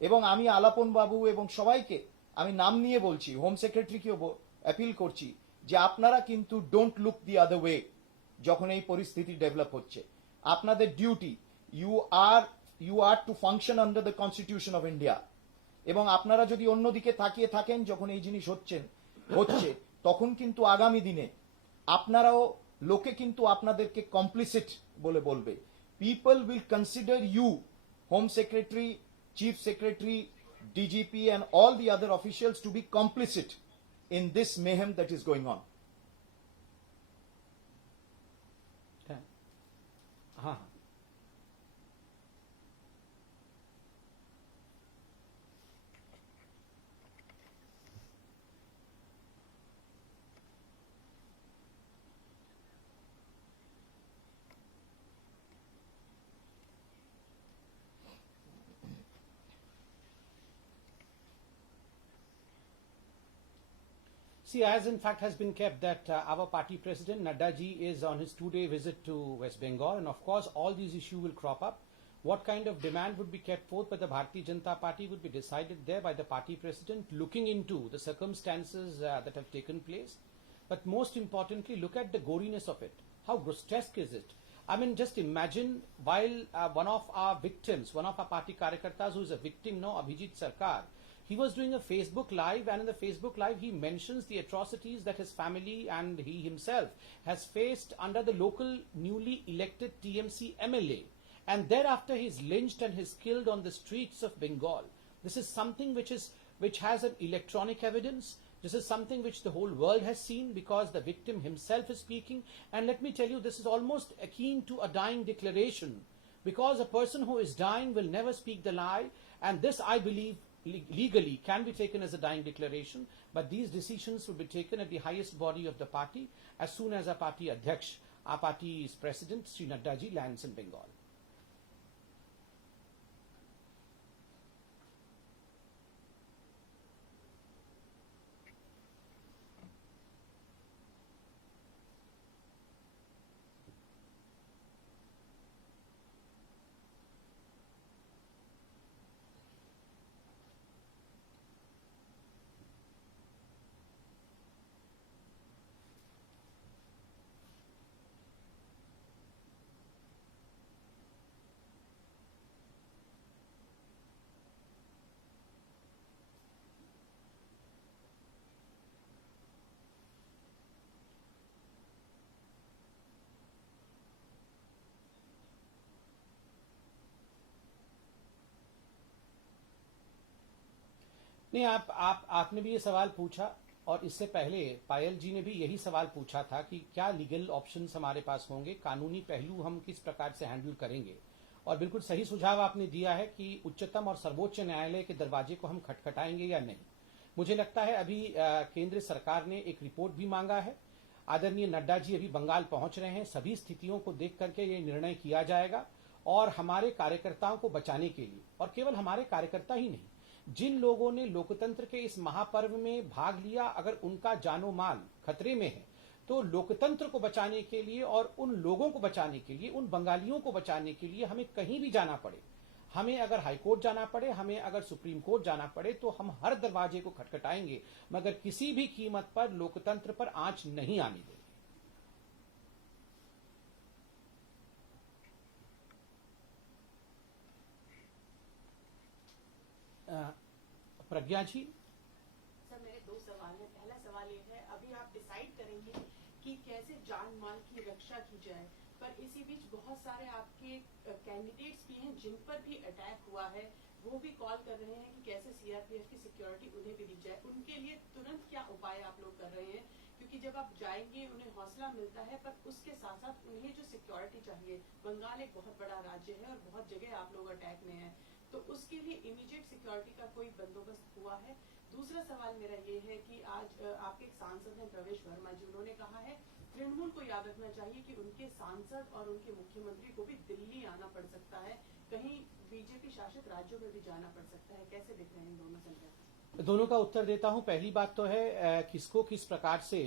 এবং আমি আলাপন বাবু এবং সবাইকে আমি নাম নিয়ে বলছি, হোম সেক্রেটারিকেও অ্যাপিল করছি যে আপনারা কিন্তু don't look the other way যখন এই পরিস্থিতি ডেভেলপ হচ্ছে। আপনাদের duty, you are to function under the constitution of India. এবং আপনারা যদি অন্যদিকে তাকিয়ে থাকেন যখন এই জিনিস হচ্ছে তখন কিন্তু আগামী দিনে আপনারাও, লোকে কিন্তু আপনাদেরকে কমপ্লিসিট বলে বলবে। People will consider you, home secretary, chief secretary, DGP and all the other officials to be complicit in this mayhem that is going on. हाँ हाँ See, as in fact has been kept that our party president Nadda ji is on his 2-day visit to West Bengal, and of course all these issues will crop up. What kind of demand would be kept forth by the Bharatiya Janata Party would be decided there by the party president, looking into the circumstances that have taken place. But most importantly, look at the goriness of it. How grotesque is it? I mean, just imagine while one of our victims, one of our party karyakartas who is a victim now, Abhijit Sarkar, he was doing a Facebook Live, and in the Facebook Live he mentions the atrocities that his family and he himself has faced under the local newly elected TMC MLA. And thereafter he's lynched and he's killed on the streets of Bengal. This is something which has an electronic evidence. This is something which the whole world has seen because the victim himself is speaking. And let me tell you, this is almost akin to a dying declaration, because a person who is dying will never speak the lie. And this, I believe, legally can be taken as a dying declaration, but these decisions will be taken at the highest body of the party as soon as our party Adhyaksh, our party's president, Sri Nadda ji, lands in Bengal. नहीं, आपने भी ये सवाल पूछा, और इससे पहले पायल जी ने भी यही सवाल पूछा था कि क्या लीगल ऑप्शंस हमारे पास होंगे, कानूनी पहलू हम किस प्रकार से हैंडल करेंगे। और बिल्कुल सही सुझाव आपने दिया है कि उच्चतम और सर्वोच्च न्यायालय के दरवाजे को हम खटखटाएंगे या नहीं। मुझे लगता है अभी केंद्र सरकार ने एक रिपोर्ट भी मांगा है। आदरणीय नड्डा जी अभी बंगाल पहुंच रहे हैं। सभी स्थितियों को देख करके ये निर्णय किया जाएगा, और हमारे कार्यकर्ताओं को बचाने के लिए, और केवल हमारे कार्यकर्ता ही नहीं, जिन लोगों ने लोकतंत्र के इस महापर्व में भाग लिया, अगर उनका जानो माल खतरे में है, तो लोकतंत्र को बचाने के लिए और उन लोगों को बचाने के लिए, उन बंगालियों को बचाने के लिए हमें कहीं भी जाना पड़े, हमें अगर हाईकोर्ट जाना पड़े, हमें अगर सुप्रीम कोर्ट जाना पड़े, तो हम हर दरवाजे को खटखटाएंगे, मगर किसी भी कीमत पर लोकतंत्र पर आंच नहीं आने देंगे। प्रज्ञा जी। सर, मेरे दो सवाल हैं। पहला सवाल ये है, अभी आप डिसाइड करेंगे कि कैसे जान माल की रक्षा की जाए, पर इसी बीच बहुत सारे आपके कैंडिडेट्स भी हैं जिन पर भी अटैक हुआ है, वो भी कॉल कर रहे हैं कि कैसे सीआरपीएफ की सिक्योरिटी उन्हें भी दी जाए। उनके लिए तुरंत क्या उपाय आप लोग कर रहे हैं, क्योंकि जब आप जाएंगे उन्हें हौसला मिलता है, पर उसके साथ साथ उन्हें जो सिक्योरिटी चाहिए, बंगाल एक बहुत बड़ा राज्य है और बहुत जगह आप लोग अटैक में हैं, तो उसके लिए इमीडिएट सिक्योरिटी का कोई बंदोबस्त हुआ है। दूसरा सवाल मेरा ये है कि आज आपके एक सांसद हैं प्रवेश वर्मा जी, उन्होंने कहा है तृणमूल को याद रखना चाहिए कि उनके सांसद और उनके मुख्यमंत्री को भी दिल्ली आना पड़ सकता है, कहीं बीजेपी शासित राज्यों में भी जाना पड़ सकता है। कैसे दिख रहे हैं इन दोनों संकट? दोनों का उत्तर देता हूं। पहली बात तो है किसको किस प्रकार से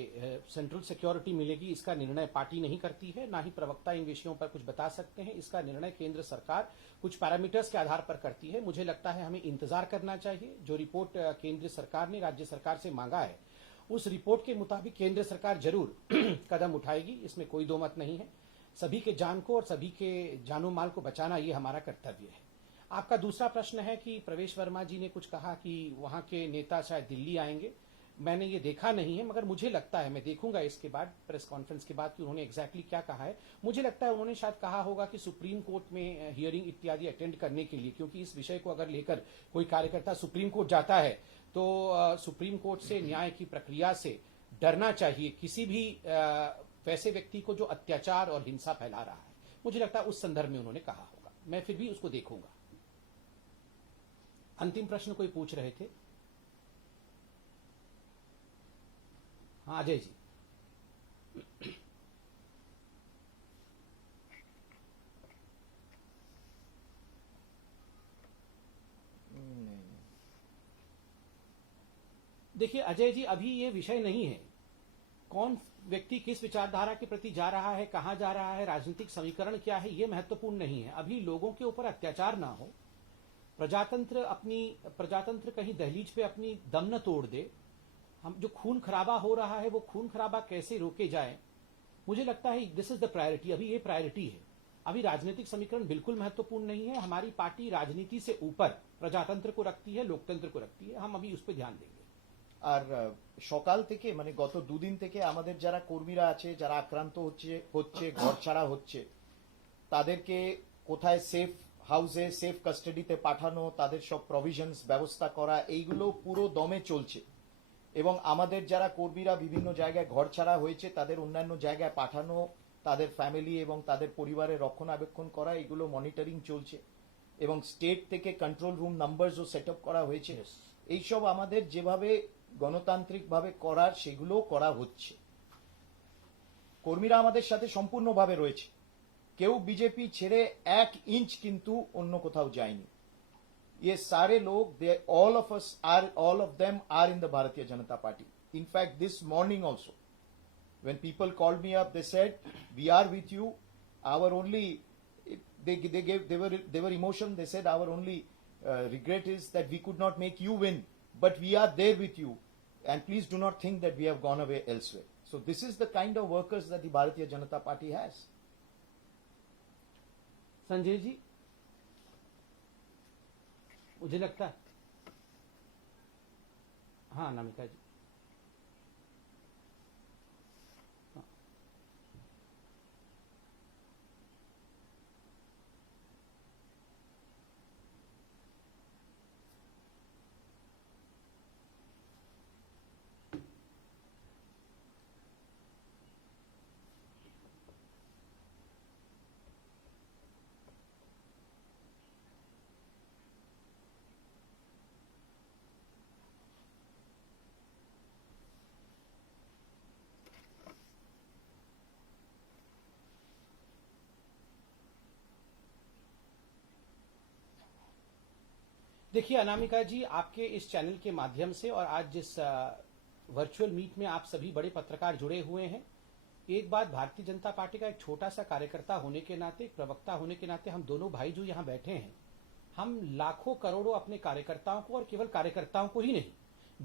सेंट्रल सिक्योरिटी मिलेगी इसका निर्णय पार्टी नहीं करती है, ना ही प्रवक्ता इन विषयों पर कुछ बता सकते हैं। इसका निर्णय केंद्र सरकार कुछ पैरामीटर्स के आधार पर करती है। मुझे लगता है हमें इंतजार करना चाहिए। जो रिपोर्ट केंद्र सरकार ने राज्य सरकार से मांगा है उस रिपोर्ट के मुताबिक केंद्र सरकार जरूर कदम उठाएगी, इसमें कोई दो मत नहीं है। सभी के जान को और सभी के जानो माल को बचाना ये हमारा कर्तव्य है। आपका दूसरा प्रश्न है कि प्रवेश वर्मा जी ने कुछ कहा कि वहां के नेता शायद दिल्ली आएंगे। मैंने ये देखा नहीं है, मगर मुझे लगता है, मैं देखूंगा इसके बाद प्रेस कॉन्फ्रेंस के बाद कि उन्होंने एग्जैक्टली क्या कहा है। मुझे लगता है उन्होंने शायद कहा होगा कि सुप्रीम कोर्ट में हियरिंग इत्यादि अटेंड करने के लिए, क्योंकि इस विषय को अगर लेकर कोई कार्यकर्ता सुप्रीम कोर्ट जाता है तो सुप्रीम कोर्ट से न्याय की प्रक्रिया से डरना चाहिए किसी भी वैसे व्यक्ति को जो अत्याचार और हिंसा फैला रहा है। मुझे लगता है उस संदर्भ में उन्होंने कहा होगा। मैं फिर भी उसको देखूंगा। अंतिम प्रश्न कोई पूछ रहे थे? हाँ अजय जी। देखिए अजय जी, अभी ये विषय नहीं है कौन व्यक्ति किस विचारधारा के प्रति जा रहा है, कहां जा रहा है, राजनीतिक समीकरण क्या है, ये महत्वपूर्ण नहीं है। अभी लोगों के ऊपर अत्याचार ना हो, प्रजातंत्र कहीं दहलीज पे अपनी दम न तोड़ दे। हम जो खून खराबा हो रहा है वो खून खराबा कैसे रोके जाए, मुझे लगता है दिस इज द प्रायोरिटी। अभी ये प्रायोरिटी है। अभी राजनीतिक समीकरण बिल्कुल महत्वपूर्ण नहीं है। हमारी पार्टी राजनीति से ऊपर प्रजातंत्र को रखती है, लोकतंत्र को रखती है। हम अभी उस पर ध्यान देंगे। আর সকাল থেকে মানে গত দুদিন থেকে আমাদের যারা কর্মীরা আছে যারা আক্রান্ত হচ্ছে ঘর ছাড়া হচ্ছে তাদেরকে কোথায় সেফ হাউসে সেফ কাস্টাডিতে পাঠানো, তাদের সব প্রভিশনস ব্যবস্থা করা, এইগুলো পুরো দমে চলছে। এবং আমাদের যারা কর্মীরা বিভিন্ন জায়গায় ঘর ছাড়া হয়েছে তাদের অন্যান্য জায়গায় পাঠানো, তাদের ফ্যামিলি এবং তাদের পরিবারের রক্ষণাবেক্ষণ করা, এগুলো মনিটরিং চলছে। এবং স্টেট থেকে কন্ট্রোল রুম নাম্বারসও সেট আপ করা হয়েছে। এইসব আমাদের যেভাবে গণতান্ত্রিকভাবে করার সেগুলো করা হচ্ছে। কর্মীরা আমাদের সাথে সম্পূর্ণভাবে রয়েছে। কেউ বিজেপি ছেড়ে 1 ইঞ্চ কিন্তু অন্য কোথাও যায়নি। ये सारे लोग, they all of them are in the Bharatiya Janata Party. In fact, this morning also, when people called me up, they said, "We are with you." Our only, they were emotional. They said, "Our only regret is that we could not make you win, but we are there with you, and please do not think that we have gone away elsewhere." So this is the kind of workers that the Bharatiya Janata Party has. Sanjay ji, मुझे लगता है, हाँ अनामिका जी, देखिए अनामिका जी, आपके इस channel के माध्यम से और आज जिस वर्चुअल मीट में आप सभी बड़े पत्रकार जुड़े हुए हैं, एक बात भारतीय जनता पार्टी का एक छोटा सा कार्यकर्ता होने के नाते, एक प्रवक्ता होने के नाते, हम दोनों भाई जो यहाँ बैठे हैं, हम लाखों करोड़ों अपने कार्यकर्ताओं को, और केवल कार्यकर्ताओं को ही नहीं,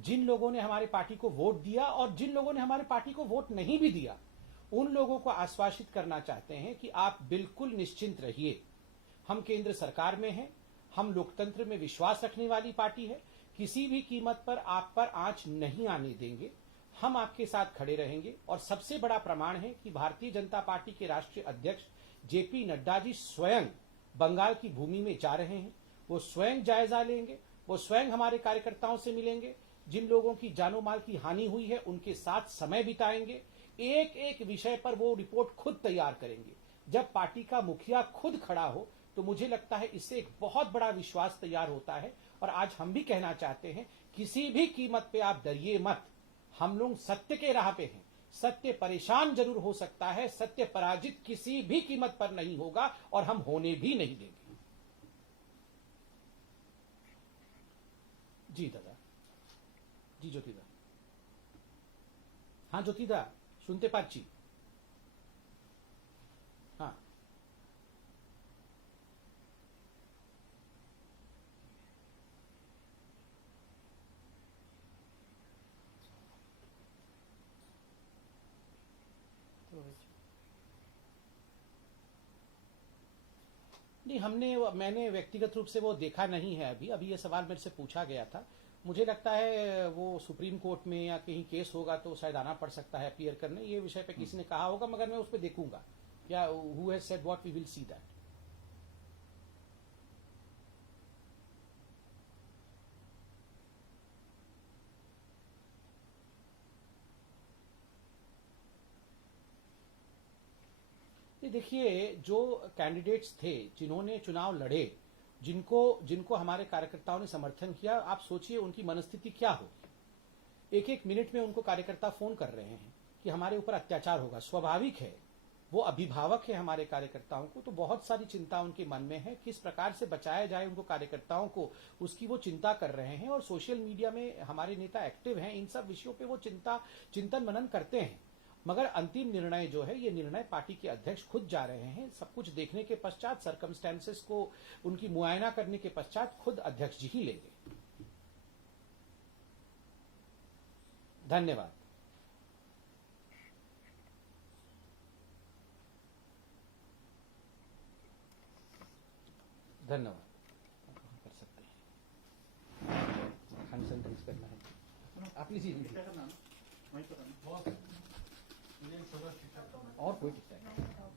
जिन लोगों ने हमारे पार्टी को वोट दिया और जिन लोगों ने हमारे पार्टी को वोट नहीं भी दिया, उन लोगों को आश्वासित करना चाहते हैं कि आप बिल्कुल निश्चिंत रहिए। हम केंद्र सरकार में हैं, हम लोकतंत्र में विश्वास रखने वाली पार्टी है। किसी भी कीमत पर आप पर आंच नहीं आने देंगे। हम आपके साथ खड़े रहेंगे। और सबसे बड़ा प्रमाण है कि भारतीय जनता पार्टी के राष्ट्रीय अध्यक्ष जेपी नड्डा जी स्वयं बंगाल की भूमि में जा रहे हैं। वो स्वयं जायजा लेंगे, वो स्वयं हमारे कार्यकर्ताओं से मिलेंगे, जिन लोगों की जानो माल की हानि हुई है उनके साथ समय बिताएंगे। एक एक विषय पर वो रिपोर्ट खुद तैयार करेंगे। जब पार्टी का मुखिया खुद खड़ा हो तो मुझे लगता है इससे एक बहुत बड़ा विश्वास तैयार होता है। और आज हम भी कहना चाहते हैं, किसी भी कीमत पे आप डरिए मत। हम लोग सत्य के राह पे हैं। सत्य परेशान जरूर हो सकता है, सत्य पराजित किसी भी कीमत पर नहीं होगा और हम होने भी नहीं देंगे। जी दादा। जी ज्योतिदा। हाँ ज्योतिदा, सुनते पाচ্ছি। हाँ नहीं, मैंने व्यक्तिगत रूप से वो देखा नहीं है। अभी ये सवाल मेरे से पूछा गया था। मुझे लगता है वो सुप्रीम कोर्ट में या कहीं केस होगा तो शायद आना पड़ सकता है अपीयर करने, ये विषय पे किसी ने कहा होगा, मगर मैं उस पर देखूंगा या who has said what, we will see that. देखिए, जो कैंडिडेट्स थे जिन्होंने चुनाव लड़े, जिनको जिनको हमारे कार्यकर्ताओं ने समर्थन किया, आप सोचिए उनकी मनस्थिति क्या होगी। एक एक मिनट में उनको कार्यकर्ता फोन कर रहे हैं कि हमारे ऊपर अत्याचार होगा। स्वाभाविक है, वो अभिभावक है हमारे कार्यकर्ताओं को, तो बहुत सारी चिंता उनके मन में है, किस प्रकार से बचाया जाए उनको कार्यकर्ताओं को, उसकी वो चिंता कर रहे हैं। और सोशल मीडिया में हमारे नेता एक्टिव हैं, इन सब विषयों पे वो चिंतन मनन करते हैं। मगर अंतिम निर्णय जो है, ये निर्णय पार्टी के अध्यक्ष खुद जा रहे हैं। सब कुछ देखने के पश्चात, सर्कमस्टेंसेस को उनकी मुआयना करने के पश्चात खुद अध्यक्ष जी ही लेंगे। धन्यवाद। धन्यवाद। कर सकते हैं, कंसल्टेंस करना है आप लीजिए। और कोई टिकता है,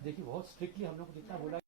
देखिए बहुत स्ट्रिक्टली हम लोग को जितना बोला